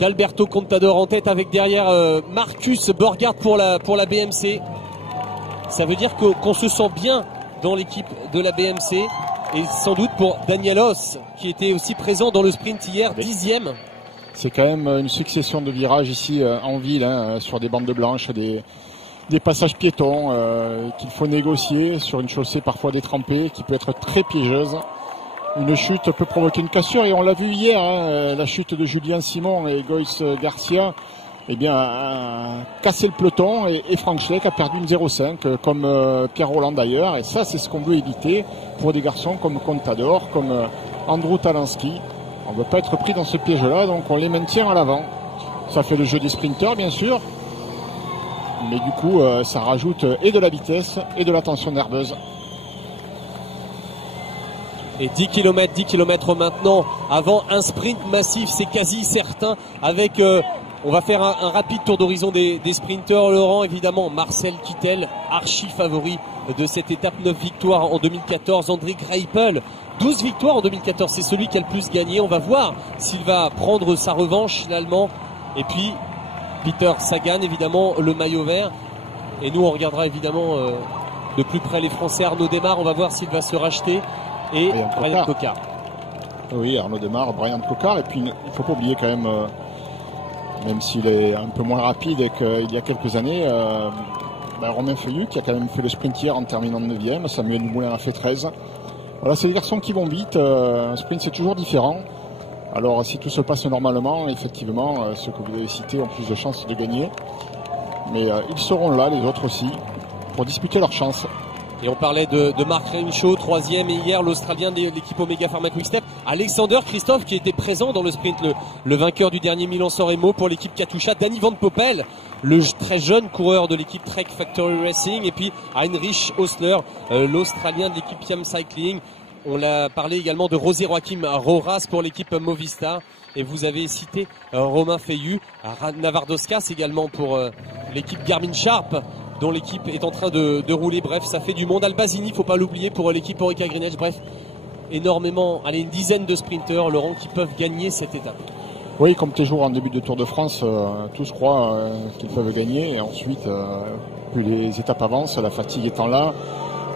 d'Alberto Contador en tête avec derrière Marcus Borgard pour la BMC. Ça veut dire qu'on se sent bien dans l'équipe de la BMC et sans doute pour Daniel Oss qui était aussi présent dans le sprint hier, 10e. C'est quand même une succession de virages ici en ville, hein, sur des bandes blanches, des passages piétons qu'il faut négocier sur une chaussée parfois détrempée qui peut être très piégeuse. Une chute peut provoquer une cassure et on l'a vu hier, hein, la chute de Julien Simon et Goïs Garcia a cassé le peloton et Frank Schleck a perdu une 0,5 comme Pierre Roland d'ailleurs, et ça c'est ce qu'on veut éviter pour des garçons comme Contador, comme Andrew Talansky. On ne veut pas être pris dans ce piège là, donc on les maintient à l'avant. Ça fait le jeu des sprinteurs bien sûr, mais du coup ça rajoute et de la vitesse et de la tension nerveuse. Et 10 km maintenant avant un sprint massif, c'est quasi certain. Avec on va faire un rapide tour d'horizon des sprinteurs. Laurent, évidemment, Marcel Kittel, archi favori de cette étape, 9 victoires en 2014. André Greipel, 12 victoires en 2014, c'est celui qui a le plus gagné. On va voir s'il va prendre sa revanche finalement. Et puis Peter Sagan, évidemment, le maillot vert. Et nous on regardera évidemment de plus près les Français. Arnaud Démare, on va voir s'il va se racheter. Et Brian Cocard. Oui, Arnaud Démare, Brian Cocard. Et puis il ne faut pas oublier quand même, même s'il est un peu moins rapide qu'il y a quelques années, Romain Feuillu qui a quand même fait le sprint hier en terminant 9e. Samuel Moulin a fait 13. Voilà, c'est des garçons qui vont vite. Un sprint c'est toujours différent. Alors si tout se passe normalement, effectivement, ceux que vous avez cités ont plus de chances de gagner. Mais ils seront là, les autres aussi, pour disputer leur chance. Et on parlait de Mark Renshaw, 3e, et hier l'Australien de l'équipe Omega Pharma Quick-Step, Alexander Christophe qui était présent dans le sprint, le vainqueur du dernier Milan-San Remo pour l'équipe Katusha, Danny Van Poppel, le très jeune coureur de l'équipe Trek Factory Racing, et puis Heinrich Osler, l'Australien de l'équipe Piam Cycling. On l'a parlé également de José Joaquim Rojas pour l'équipe Movistar, et vous avez cité Romain Feuillu, Navardoskas également pour l'équipe Garmin Sharp, dont l'équipe est en train de rouler. Bref, ça fait du monde. Albazini, il ne faut pas l'oublier, pour l'équipe Orica Greenedge. Bref, énormément, allez, une dizaine de sprinteurs, Laurent, qui peuvent gagner cette étape. Oui, comme toujours en début de Tour de France, tous croient qu'ils peuvent gagner. Et ensuite, plus les étapes avancent, la fatigue étant là,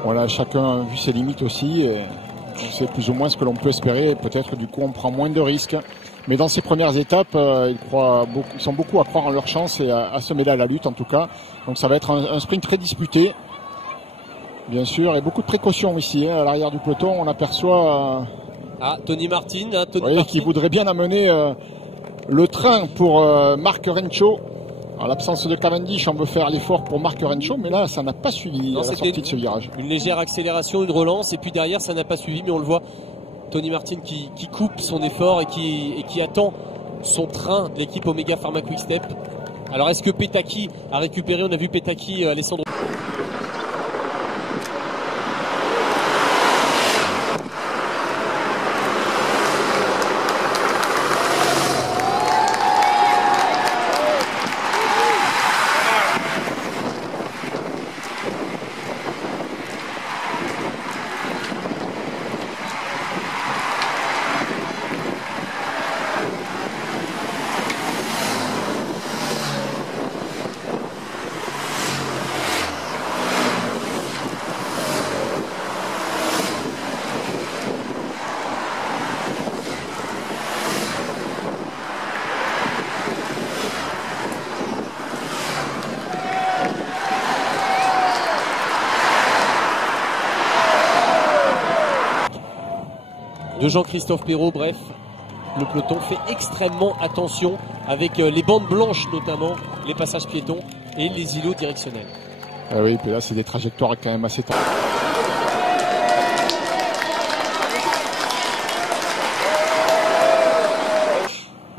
on a chacun vu ses limites aussi. Et on sait plus ou moins ce que l'on peut espérer. Peut-être du coup on prend moins de risques. Mais dans ces premières étapes, ils sont beaucoup à croire en leur chance et à se mêler à la lutte en tout cas. Donc ça va être un sprint très disputé, bien sûr, et beaucoup de précautions ici. À l'arrière du peloton, on aperçoit Tony Martin, qui voudrait bien amener le train pour Marc Renshaw. En l'absence de Cavendish, on veut faire l'effort pour Marc Renshaw, mais là, ça n'a pas suivi la sortie de ce virage. Une légère accélération, une relance, et puis derrière, ça n'a pas suivi, mais on le voit, Tony Martin qui coupe son effort et qui attend son train de l'équipe Omega Pharma Quick Step. Alors, est-ce que Petacchi a récupéré? On a vu Petacchi, Alessandro. De Jean-Christophe Perrault, bref, le peloton fait extrêmement attention avec les bandes blanches notamment, les passages piétons et les îlots directionnels. Ah oui, puis là c'est des trajectoires quand même assez tendues.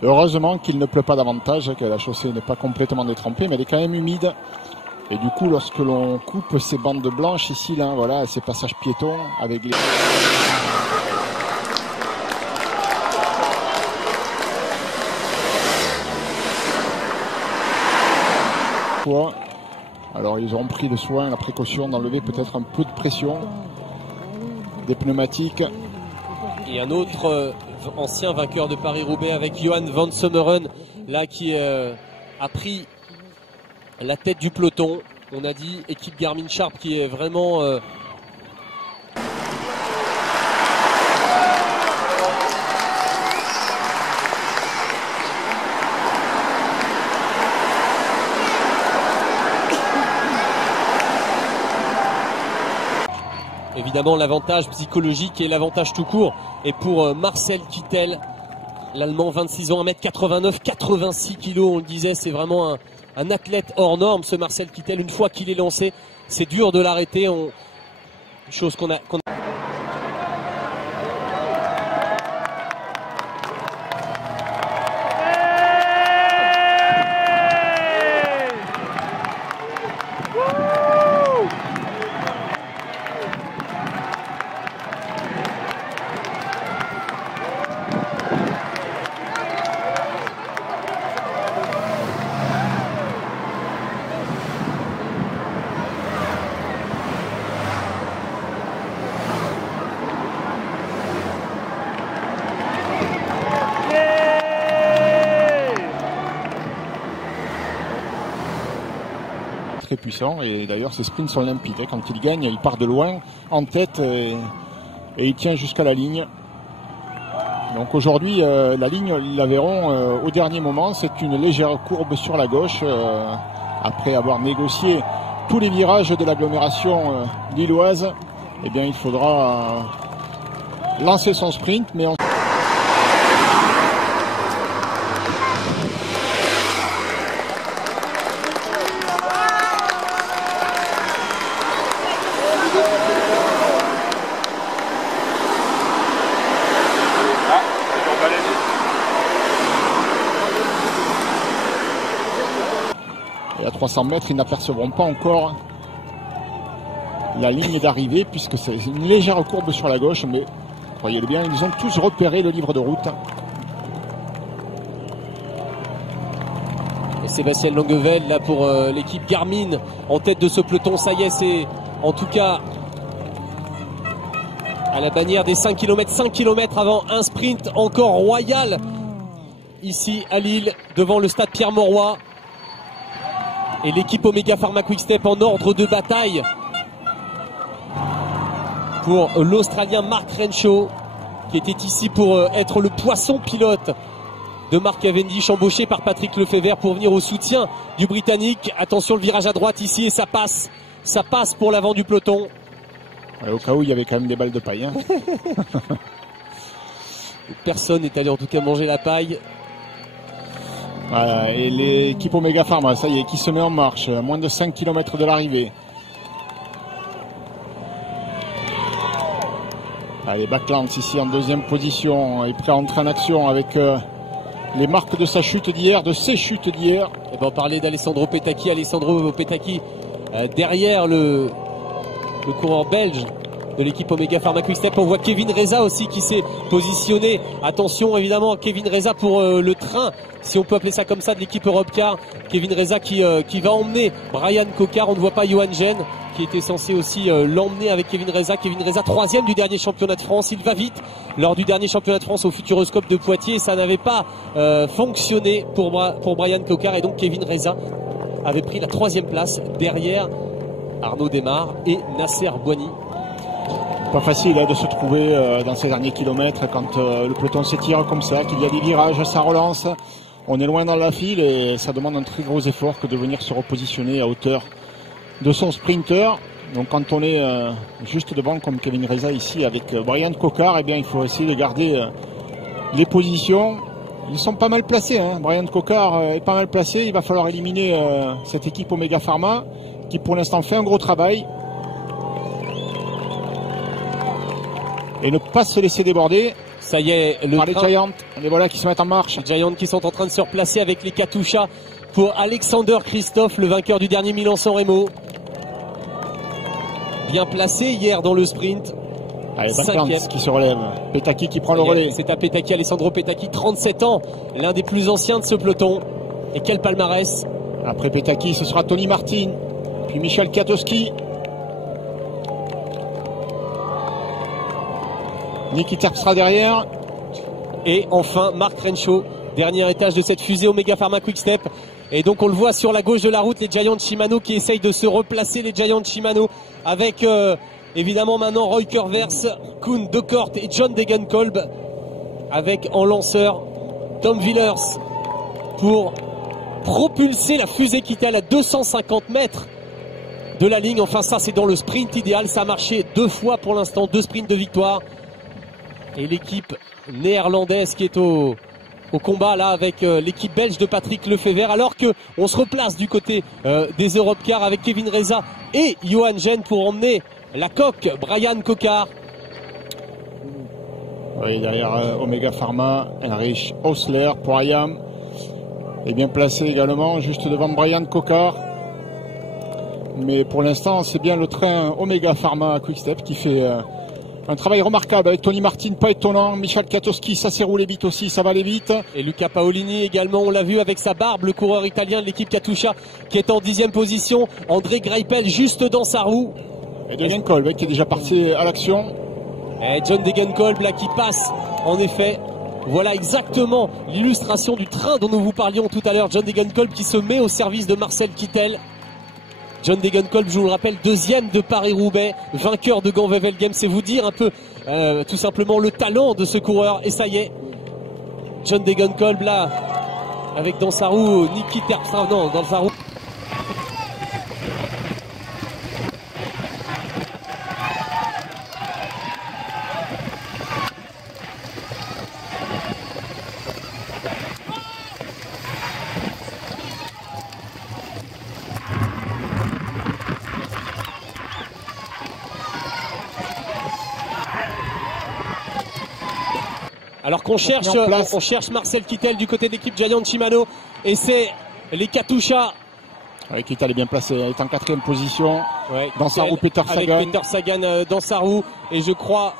Heureusement qu'il ne pleut pas davantage, que la chaussée n'est pas complètement détrempée, mais elle est quand même humide. Et du coup, lorsque l'on coupe ces bandes blanches ici, là, voilà, ces passages piétons avec les... Alors ils ont pris le soin, la précaution d'enlever peut-être un peu de pression des pneumatiques. Et un autre ancien vainqueur de Paris-Roubaix avec Johan van Sommeren, là qui a pris la tête du peloton. On a dit équipe Garmin Sharp qui est vraiment... Évidemment, l'avantage psychologique et l'avantage tout court est pour Marcel Kittel, l'Allemand, 26 ans, 1m89, 86 kg, on le disait, c'est vraiment un athlète hors norme, ce Marcel Kittel. Une fois qu'il est lancé, c'est dur de l'arrêter, chose qu'on a... très puissant, et d'ailleurs ses sprints sont limpides. Quand il gagne, il part de loin en tête et il tient jusqu'à la ligne. Donc aujourd'hui, la ligne, ils la verront au dernier moment. C'est une légère courbe sur la gauche après avoir négocié tous les virages de l'agglomération lilloise. Eh bien, il faudra lancer son sprint, mais on... Et à 300 mètres, ils n'apercevront pas encore la ligne d'arrivée, puisque c'est une légère courbe sur la gauche, mais voyez bien, ils ont tous repéré le livre de route. Et Sébastien Longuevel, là pour l'équipe Garmin, en tête de ce peloton, ça y est, c'est en tout cas à la bannière des 5 km, 5 km avant un sprint encore royal, ici à Lille, devant le stade Pierre-Mauroy. Et l'équipe Omega Pharma Quick Step en ordre de bataille pour l'Australien Mark Renshaw, qui était ici pour être le poisson pilote de Mark Cavendish, embauché par Patrick Lefebvre pour venir au soutien du Britannique. Attention, le virage à droite ici, et ça passe pour l'avant du peloton. Ouais, au cas où il y avait quand même des balles de paille. Hein. Personne n'est allé en tout cas manger la paille. Voilà, et l'équipe Omega Pharma, ça y est, qui se met en marche, à moins de 5 km de l'arrivée. Allez, Backlance ici en deuxième position, est prêt à entrer en action avec les marques de sa chute d'hier, de ses chutes d'hier. Et ben on parlait d'Alessandro Petacchi. Alessandro Petacchi derrière le coureur belge de l'équipe Omega Pharma Quick-Step. On voit Kevin Reza aussi qui s'est positionné. Attention évidemment Kevin Reza pour le train, si on peut appeler ça comme ça, de l'équipe Europcar. Kevin Reza qui va emmener Brian Cocard. On ne voit pas Johan Gene qui était censé aussi l'emmener avec Kevin Reza. Kevin Reza, troisième du dernier championnat de France. Il va vite lors du dernier championnat de France au Futuroscope de Poitiers. Ça n'avait pas fonctionné pour Brian Cocard, et donc Kevin Reza avait pris la troisième place derrière Arnaud Desmar et Nasser Boigny. Pas facile de se trouver dans ces derniers kilomètres quand le peloton s'étire comme ça, qu'il y a des virages, ça relance. On est loin dans la file et ça demande un très gros effort que de venir se repositionner à hauteur de son sprinter. Donc quand on est juste devant comme Kevin Reza ici avec Brian Cocard, eh bien il faut essayer de garder les positions. Ils sont pas mal placés, hein. Brian Cocard est pas mal placé. Il va falloir éliminer cette équipe Omega Pharma qui pour l'instant fait un gros travail. Et ne pas se laisser déborder. Ça y est, par les Giants, les voilà qui se mettent en marche. Les Giants qui sont en train de se replacer avec les Katusha pour Alexander Christophe, le vainqueur du dernier Milan-San Remo. Bien placé hier dans le sprint. Allez, Backlance qui se relève. Petacchi qui prend le relais. C'est à Petacchi, Alessandro Petacchi, 37 ans, l'un des plus anciens de ce peloton. Et quel palmarès. Après Petacchi, ce sera Tony Martin, puis Michal Kwiatkowski. Niki Terpstra derrière. Et enfin Marc Renshaw, dernier étage de cette fusée Omega Pharma Quick-Step. Et donc on le voit sur la gauche de la route, les Giants Shimano qui essayent de se replacer, les Giants Shimano avec évidemment maintenant Roy Curvers, Koen De Kort et John Degenkolb, avec en lanceur Tom Villers pour propulser la fusée Kittel à 250 mètres de la ligne. Enfin ça c'est dans le sprint idéal, ça a marché 2 fois pour l'instant, 2 sprints de victoire. Et l'équipe néerlandaise qui est au combat là avec l'équipe belge de Patrick Lefebvre, alors qu'on se replace du côté des Europcar avec Kevin Reza et Johan Gene pour emmener la coque Brian Cocard. Oui, derrière Omega Pharma, Heinrich Hausler pour IAM est bien placé également juste devant Brian Cocard. Mais pour l'instant c'est bien le train Omega Pharma Quick-Step qui fait un travail remarquable avec Tony Martin, pas étonnant. Michal Kwiatkowski, ça s'est roulé vite aussi, ça va aller vite. Et Luca Paolini également, on l'a vu avec sa barbe, le coureur italien de l'équipe Katusha qui est en 10e position. André Greipel juste dans sa roue. Et Degenkolb qui est déjà parti à l'action. Et John Degenkolb là qui passe, en effet. Voilà exactement l'illustration du train dont nous vous parlions tout à l'heure. John Degenkolb qui se met au service de Marcel Kittel. John Degenkolb, je vous le rappelle, 2e de Paris-Roubaix, vainqueur de Gand-Wevel Games. C'est vous dire un peu tout simplement le talent de ce coureur. Et ça y est, John Degenkolb là, avec dans sa roue Niki Terpstra, non, dans sa roue. Alors qu'on cherche Marcel Kittel du côté de l'équipe Giant Shimano, et c'est les Katusha. Ouais, Kittel est bien placé, il est en 4e position. Ouais, dans sa roue Peter Sagan. Avec Peter Sagan dans sa roue, et je crois.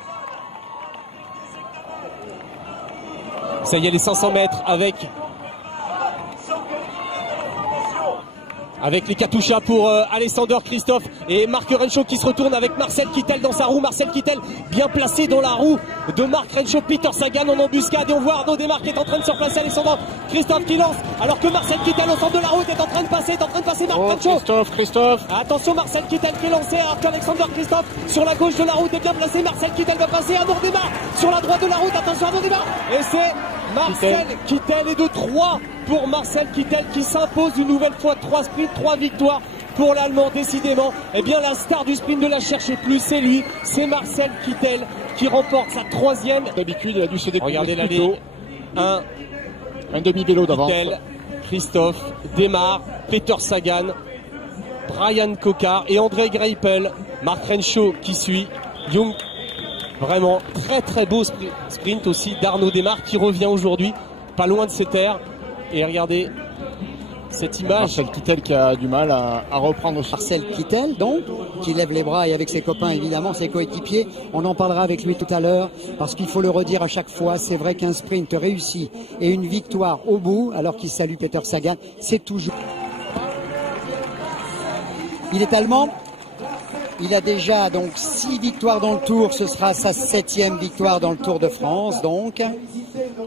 Ça y est, les 500 mètres avec les Katusha pour Alexander Christophe et Marc Renshaw qui se retourne avec Marcel Kittel dans sa roue. Marcel Kittel bien placé dans la roue de Marc Renshaw. Peter Sagan en embuscade, et on voit Arnaud Desmar qui est en train de se replacer. Alexander Christophe qui lance alors que Marcel Kittel au centre de la route est en train de passer Marc Renshaw. Christophe. Attention, Marcel Kittel qui est lancé alors qu'Alexander Christophe sur la gauche de la route est bien placé. Marcel Kittel va passer, Arnaud Desmar sur la droite de la route. Attention, Arnaud Desmar, et c'est Marcel Kittel, et de 3 pour Marcel Kittel qui s'impose une nouvelle fois. 3 sprints, 3 victoires pour l'Allemand. Décidément, eh bien la star du sprint ne la cherchez plus, c'est lui, c'est Marcel Kittel qui remporte sa 3e. D'habitude, il a dû se découvrir. Regardez la ligne. Un demi-vélo d'avance. Kittel, Christophe, Demar, Peter Sagan, Brian Cocard et André Greipel. Mark Renshaw qui suit. Jung, vraiment très très beau sprint aussi d'Arnaud Demar qui revient aujourd'hui, pas loin de ses terres. Et regardez cette image. Marcel Kittel qui a du mal à reprendre. Marcel Kittel, donc, qui lève les bras et avec ses copains, évidemment, ses coéquipiers. On en parlera avec lui tout à l'heure, parce qu'il faut le redire à chaque fois, c'est vrai qu'un sprint réussi et une victoire au bout, alors qu'il salue Peter Sagan, c'est toujours... Il est allemand. Il a déjà donc 6 victoires dans le Tour, ce sera sa 7e victoire dans le Tour de France, donc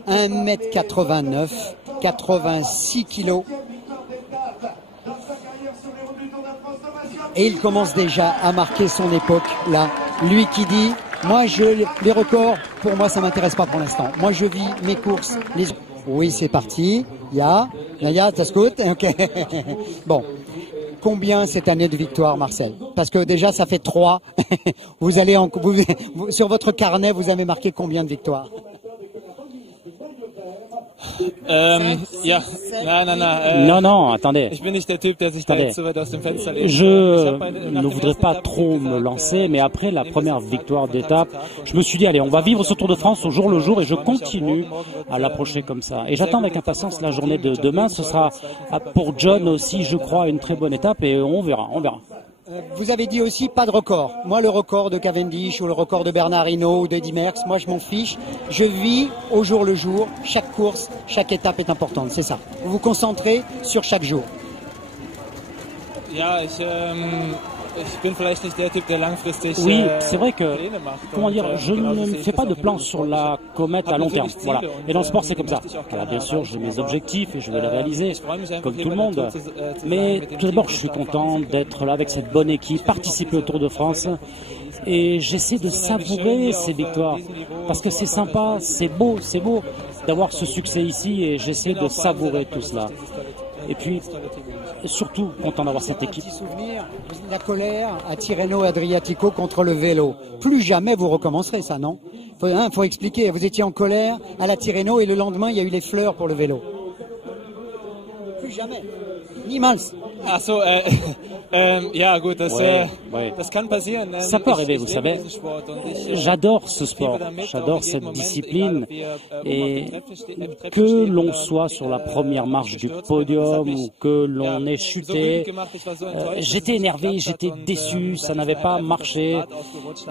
1m89, 86 kilos. Et il commence déjà à marquer son époque, là. Lui qui dit, moi, les records, pour moi, ça m'intéresse pas pour l'instant. Moi, je vis mes courses. Oui, c'est parti. Ya, ça se coûte. Ok. Bon. Combien cette année de victoire, Marcel? Parce que déjà, ça fait 3. Vous allez sur votre carnet, vous avez marqué combien de victoires? Non, attendez. Je ne voudrais pas trop me lancer, mais après la première victoire d'étape, je me suis dit, allez, on va vivre ce Tour de France au jour le jour et je continue à l'approcher comme ça. Et j'attends avec impatience la journée de demain. Ce sera pour John aussi, je crois, une très bonne étape et on verra. Vous avez dit aussi pas de record. Moi, le record de Cavendish ou le record de Bernard Hinault ou d'Eddy Merckx, moi, je m'en fiche. Je vis au jour le jour. Chaque course, chaque étape est importante. C'est ça. Vous vous concentrez sur chaque jour. Oui, c'est vrai que, comment dire, je ne fais pas de plan sur la comète à long terme. Voilà. Et dans le sport, c'est comme ça. Alors, bien sûr, j'ai mes objectifs et je vais les réaliser, comme tout le monde. Mais tout d'abord, je suis content d'être là avec cette bonne équipe, participer au Tour de France. Et j'essaie de savourer ces victoires. Parce que c'est sympa, c'est beau d'avoir ce succès ici et j'essaie de savourer tout cela. Et puis, surtout content d'avoir cette équipe. Souvenir, la colère à Tirreno Adriatico contre le vélo. Plus jamais vous recommencerez ça, non? Faut expliquer. Vous étiez en colère à la Tirreno et le lendemain, il y a eu les fleurs pour le vélo. Plus jamais. Niemals. Ça peut arriver, vous savez. J'adore ce sport, j'adore cette discipline et que l'on soit sur la première marche du podium ou que l'on ait chuté, j'étais énervé, j'étais déçu, ça n'avait pas marché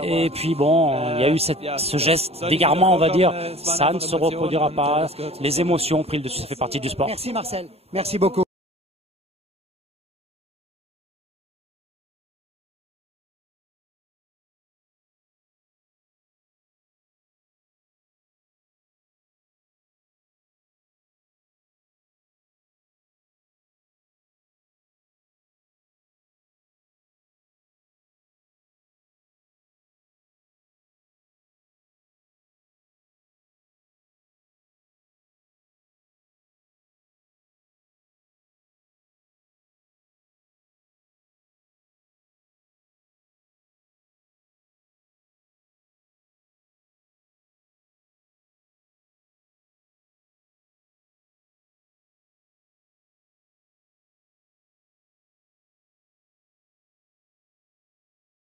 et puis bon, il y a eu ce geste d'égarement, on va dire, ça ne se reproduira pas, les émotions ont pris le dessus, ça fait partie du sport. Merci Marcel, merci beaucoup.